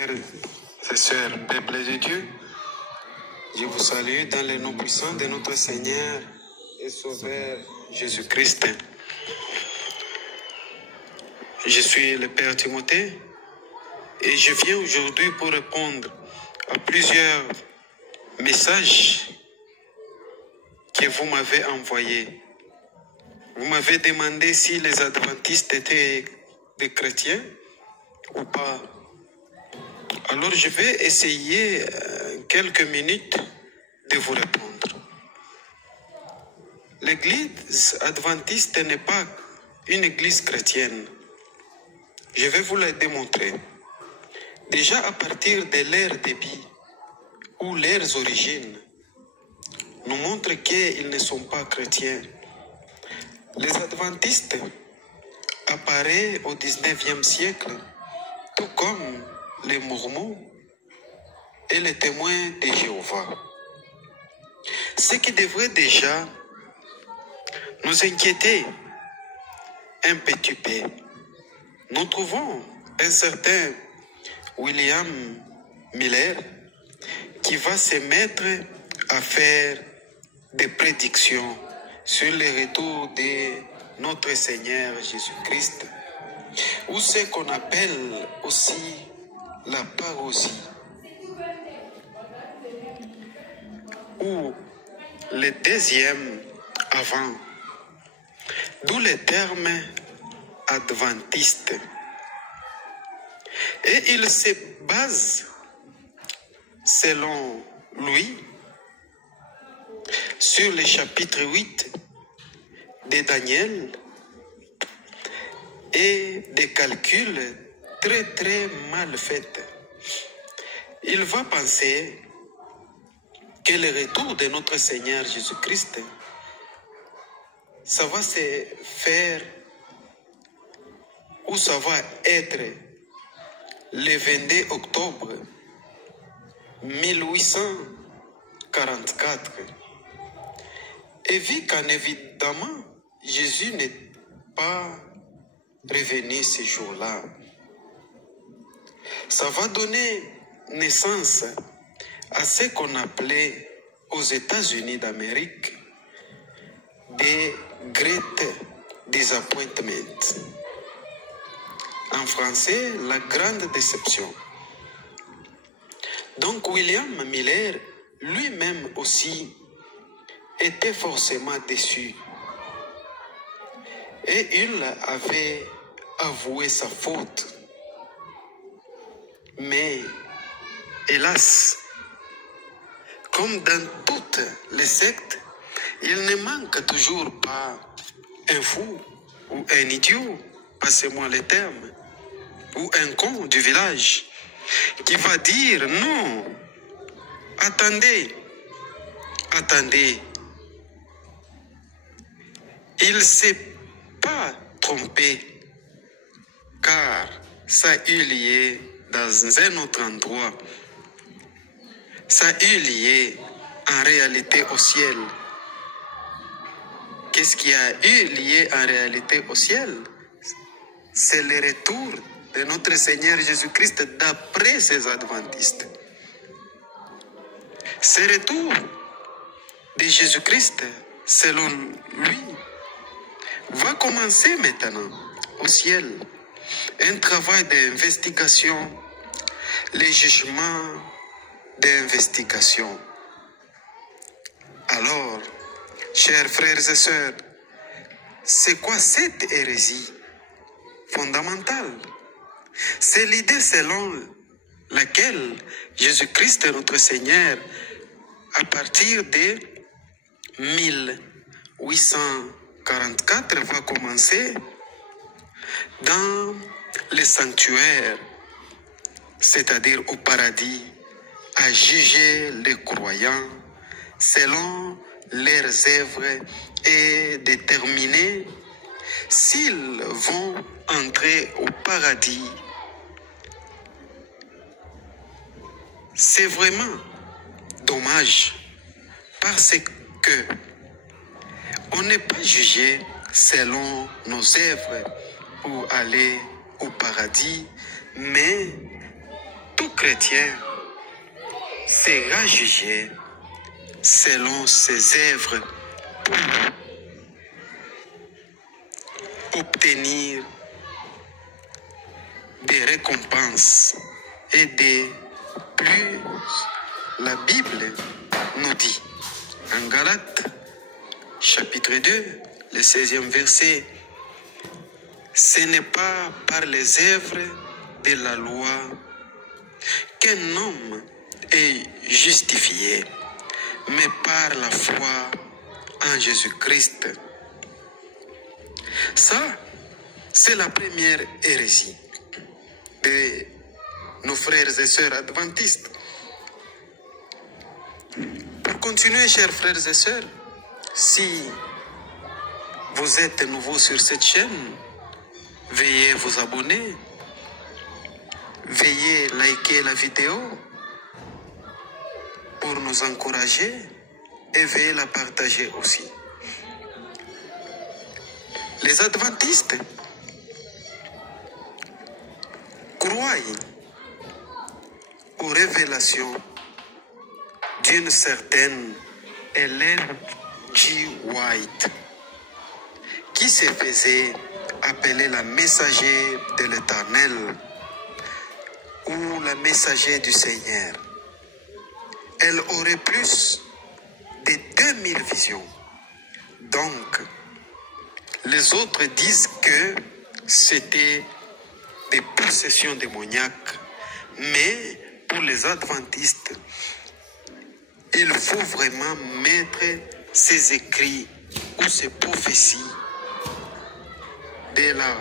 Frères et sœurs, peuple de Dieu, je vous salue dans le nom puissant de notre Seigneur et Sauveur Jésus-Christ. Je suis le Père Timothée et je viens aujourd'hui pour répondre à plusieurs messages que vous m'avez envoyés. Vous m'avez demandé si les adventistes étaient des chrétiens ou pas. Alors je vais essayer quelques minutes de vous répondre. L'église adventiste n'est pas une église chrétienne. Je vais vous le démontrer. Déjà à partir de leur début ou leurs origines, nous montrent qu'ils ne sont pas chrétiens. Les adventistes apparaissent au 19e siècle, tout comme les Mormons et les témoins de Jéhovah. Ce qui devrait déjà nous inquiéter un petit peu. Nous trouvons un certain William Miller qui va se mettre à faire des prédictions sur le retour de notre Seigneur Jésus-Christ, ou ce qu'on appelle aussi la parousie, ou le deuxième avant, d'où le terme adventiste. Et il se base, selon lui, sur le chapitre 8 de Daniel et des calculs très mal faits. Il va penser que le retour de notre Seigneur Jésus-Christ, ça va se faire ou ça va être le 22 octobre 1844. Et vu qu'en évidemment, Jésus n'est pas revenu ce jour-là, ça va donner naissance à ce qu'on appelait aux États-Unis d'Amérique des Great Disappointments. En français, la grande déception. Donc William Miller lui-même aussi était forcément déçu. Et il avait avoué sa faute. Mais, hélas, comme dans toutes les sectes, il ne manque toujours pas un fou ou un idiot, passez-moi le terme, ou un con du village, qui va dire non, attendez, il ne s'est pas trompé, car ça a eu lieu dans un autre endroit. Ça a eu lieu en réalité au ciel. Qu'est-ce qui a eu lieu en réalité au ciel? C'est le retour de notre Seigneur Jésus-Christ d'après ces adventistes. Ce retour de Jésus-Christ, selon lui, va commencer maintenant au ciel. Un travail d'investigation, les jugements d'investigation. Alors, chers frères et sœurs, c'est quoi cette hérésie fondamentale? C'est l'idée selon laquelle Jésus-Christ, notre Seigneur, à partir de 1844, va commencer dans le sanctuaire, c'est-à-dire au paradis, à juger les croyants selon leurs œuvres et déterminer s'ils vont entrer au paradis. C'est vraiment dommage parce que on n'est pas jugé selon nos œuvres pour aller au paradis, mais tout chrétien sera jugé selon ses œuvres pour obtenir des récompenses et des plus. La Bible nous dit en Galates, chapitre 2, le 16e verset, ce n'est pas par les œuvres de la loi qu'un homme est justifié, mais par la foi en Jésus-Christ. Ça, c'est la première hérésie de nos frères et sœurs adventistes. Pour continuer, chers frères et sœurs, si vous êtes nouveau sur cette chaîne, veuillez vous abonner, veuillez liker la vidéo pour nous encourager et veuillez la partager aussi. Les adventistes croient aux révélations d'une certaine Ellen G. White, qui se faisait appeler la messager de l'Éternel ou la messager du Seigneur. Elle aurait plus de 2000 visions. Donc, les autres disent que c'était des possessions démoniaques. Mais pour les adventistes, il faut vraiment mettre ces écrits ou ces prophéties de la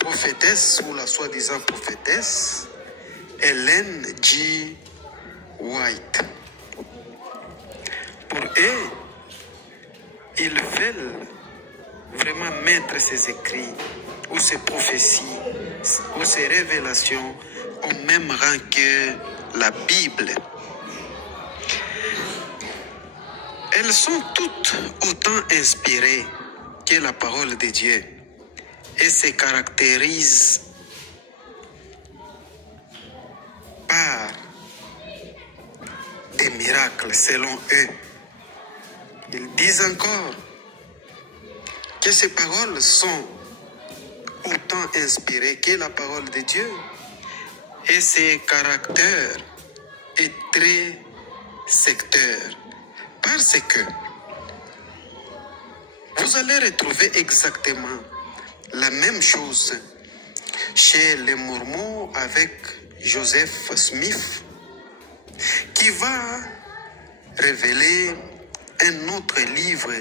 prophétesse ou la soi-disant prophétesse Ellen G. White. Pour eux, ils veulent vraiment mettre ces écrits ou ces prophéties ou ces révélations au même rang que la Bible. Elles sont toutes autant inspirées que la parole de Dieu et se caractérisent par des miracles selon eux. Ils disent encore que ces paroles sont autant inspirées que la parole de Dieu et ses caractères est très secteur. Parce que vous allez retrouver exactement la même chose chez les Mormons avec Joseph Smith, qui va révéler un autre livre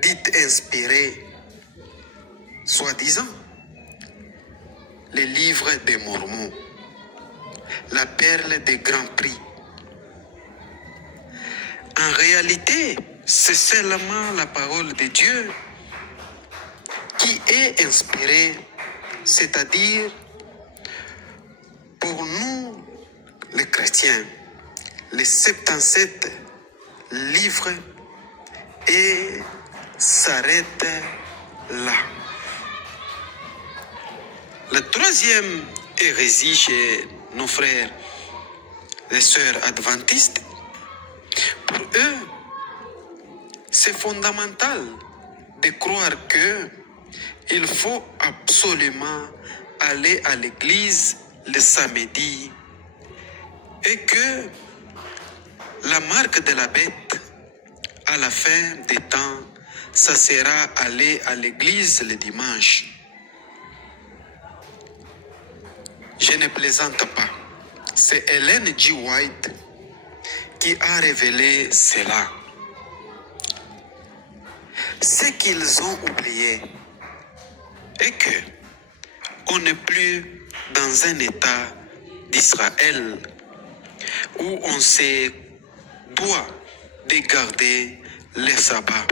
dit inspiré, soi-disant, le livre des Mormons, la perle des grands prix. En réalité, c'est seulement la parole de Dieu qui est inspirée, c'est-à-dire pour nous, les chrétiens, les 77 livres et s'arrête là. La troisième hérésie chez nos frères et sœurs adventistes, pour eux, c'est fondamental de croire que il faut absolument aller à l'église le samedi et que la marque de la bête à la fin des temps, ça sera aller à l'église le dimanche. Je ne plaisante pas. C'est Ellen G. White qui a révélé cela. Ce qu'ils ont oublié est que on n'est plus dans un état d'Israël où on se doit de garder le sabbat.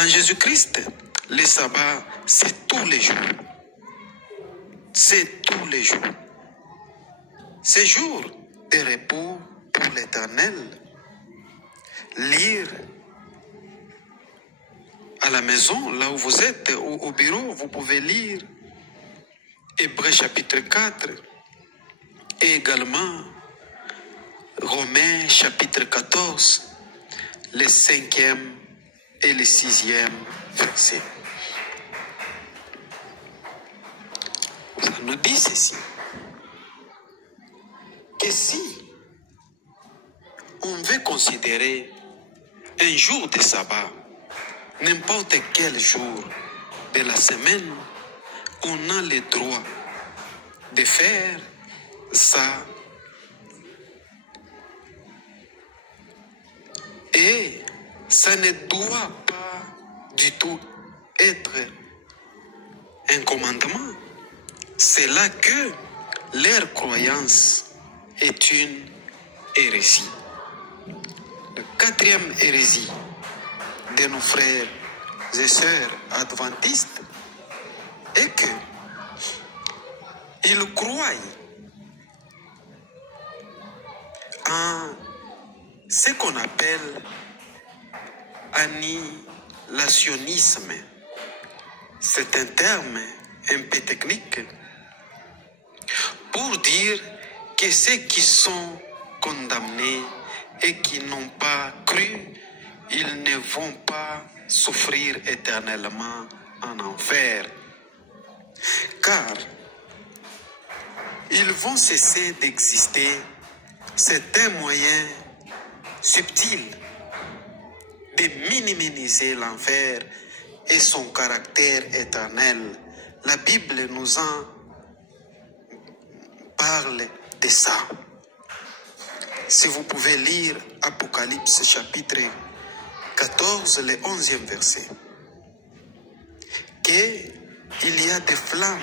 En Jésus-Christ, le sabbat, c'est tous les jours. C'est tous les jours. C'est jour de repos pour l'Éternel. Lire à la maison, là où vous êtes, ou au bureau, vous pouvez lire Hébreux chapitre 4 et également Romains chapitre 14, le 5e et le 6e verset. Ça nous dit ceci, que si on veut considérer un jour de sabbat, n'importe quel jour de la semaine, on a le droit de faire ça. Et ça ne doit pas du tout être un commandement. C'est là que leur croyance est une hérésie. La quatrième hérésie de nos frères et sœurs adventistes est que ils croient en ce qu'on appelle annihilationnisme. C'est un terme un peu technique pour dire que ceux qui sont condamnés et qui n'ont pas cru, ils ne vont pas souffrir éternellement en enfer, car ils vont cesser d'exister. C'est un moyen subtil de minimiser l'enfer et son caractère éternel. La Bible nous en parle de ça. Si vous pouvez lire Apocalypse chapitre 14, le 11e verset, qu'il y a des flammes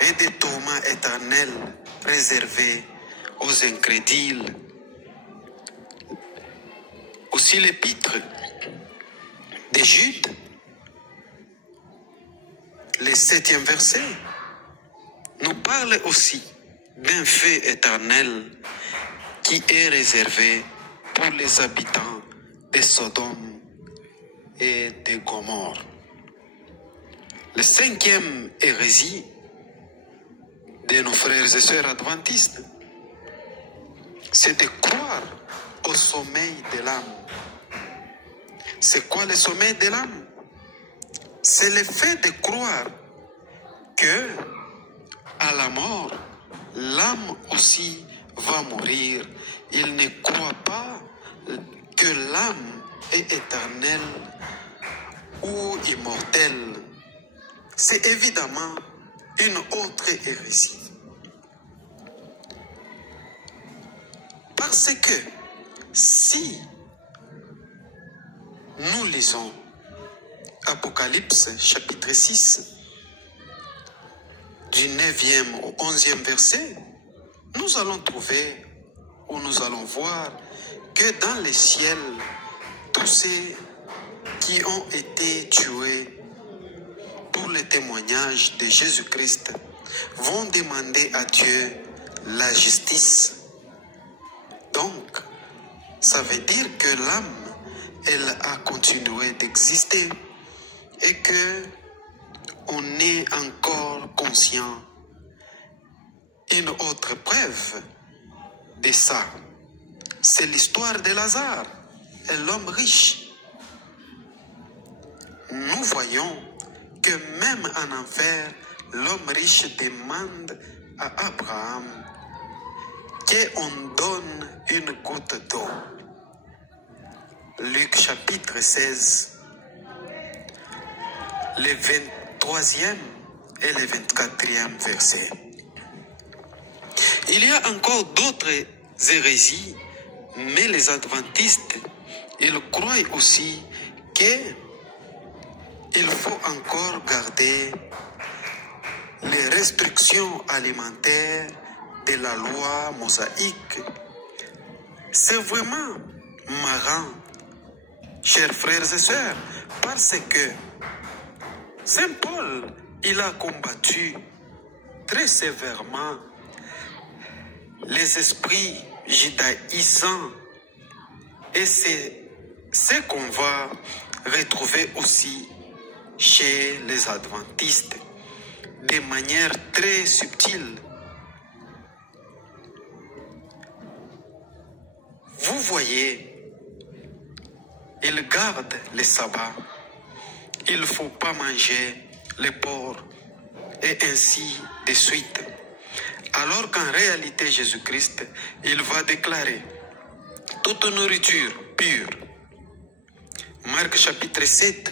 et des tourments éternels réservés aux incrédules. Aussi l'épître de Jude, le 7e verset, nous parle aussi d'un feu éternel qui est réservé pour les habitants de Sodome et de Gomorrhe. Le 5e hérésie de nos frères et sœurs adventistes, c'est de croire au sommeil de l'âme. C'est quoi le sommeil de l'âme? C'est le fait de croire que à la mort, l'âme aussi va mourir. Il ne croit pas que l'âme est éternelle ou immortelle. C'est évidemment une autre hérésie. Parce que si nous lisons Apocalypse chapitre 6, du 9e au 11e verset, nous allons trouver ou nous allons voir que dans les ciels, tous ceux qui ont été tués pour le témoignage de Jésus-Christ vont demander à Dieu la justice. Donc, ça veut dire que l'âme, elle a continué d'exister et que on est encore conscient. Une autre preuve de ça, c'est l'histoire de Lazare et l'homme riche. Nous voyons que même en enfer, l'homme riche demande à Abraham qu'on donne une goutte d'eau. Luc chapitre 16, le 23e et le 24e verset. Il y a encore d'autres hérésies, mais les adventistes, ils croient aussi qu'il faut encore garder les restrictions alimentaires de la loi mosaïque. C'est vraiment marrant, chers frères et sœurs, parce que Saint Paul, il a combattu très sévèrement les esprits judaïsants. Et c'est ce qu'on va retrouver aussi chez les adventistes, de manière très subtile. Vous voyez, ils gardent les sabbats. Il ne faut pas manger les porcs et ainsi de suite. Alors qu'en réalité, Jésus-Christ, il va déclarer toute nourriture pure. Marc chapitre 7,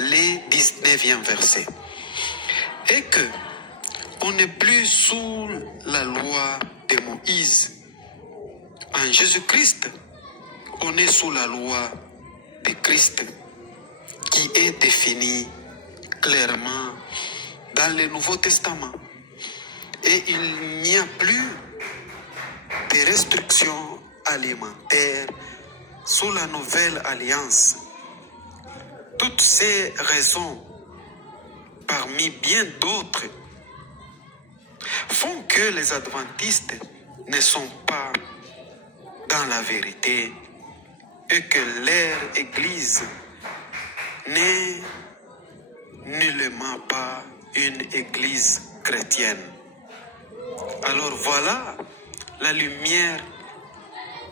les 19e verset. Et que on n'est plus sous la loi de Moïse. En Jésus-Christ, on est sous la loi de Christ qui est définie clairement dans le Nouveau Testament. Et il n'y a plus de restrictions alimentaires sous la nouvelle alliance. Toutes ces raisons, parmi bien d'autres, font que les adventistes ne sont pas dans la vérité et que leur Église n'est nullement pas une Église chrétienne. Alors voilà la lumière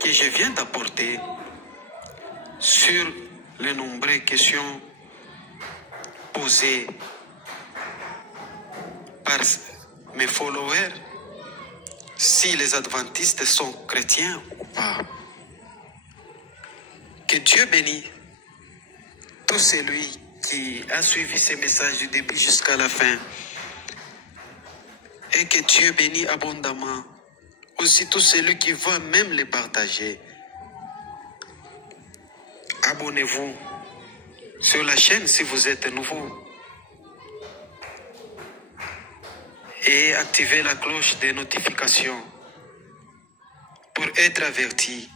que je viens d'apporter sur les nombreuses questions posées par mes followers, si les adventistes sont chrétiens ou pas. Que Dieu bénisse tout celui qui a suivi ces messages du début jusqu'à la fin. Et que Dieu bénisse abondamment aussi tout celui qui va même les partager. Abonnez-vous sur la chaîne si vous êtes nouveau. Et activez la cloche des notifications pour être averti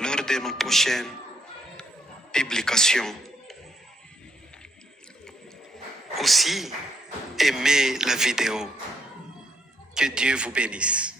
lors de nos prochaines publications. Aussi, aimez la vidéo. Que Dieu vous bénisse.